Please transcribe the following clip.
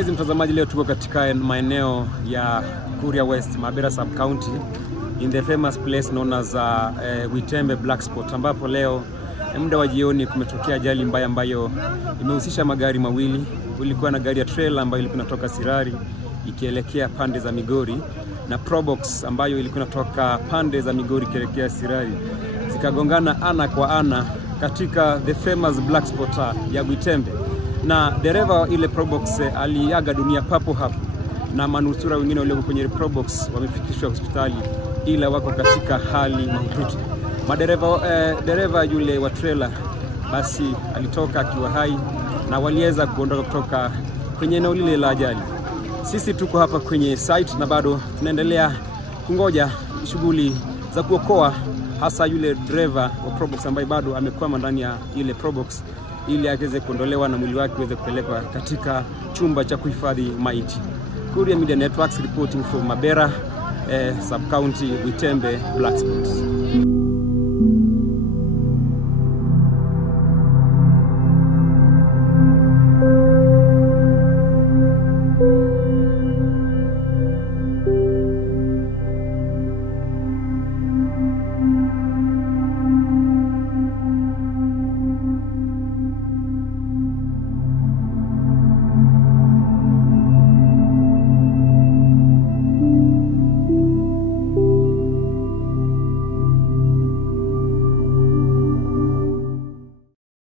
Mpenzi mtazamaji, leo tuko katika maeneo ya Kuria West, Mabera sub county, in the famous place known as Witembe Black Spot, ambapo leo muda wa jioni kumetokea ajali mbaya ambayo imehusisha magari mawili. Kulikuwa na gari ya trailer ambayo ilikuwa inatoka Sirari ikielekea pande za Migori, na Probox ambayo ilikuwa inatoka pande za Migori ikielekea Sirari. Zikagongana ana kwa ana katika the famous Black Spot ya Witembe, na dereva ile Probox aliaga dunia papo hapo, na manusura wengine walioko kwenye Probox wamefikishwa hospitali ila wako katika hali mahututi. Dereva yule wa trailer basi alitoka akiwa hai na waliweza kuondoka kutoka kwenye eneo lile la ajali. Sisi tuko hapa kwenye site na bado tunaendelea kungoja shughuli za kuokoa hasa yule driver wa Probox ambaye bado amekwama ndani ya ile Probox, ili aweze kuondolewa na mwili wake uweze kupelekwa katika chumba cha kuhifadhi maiti. Kuria Media Networks reporting from Mabera sub county, Witembe Black Spot.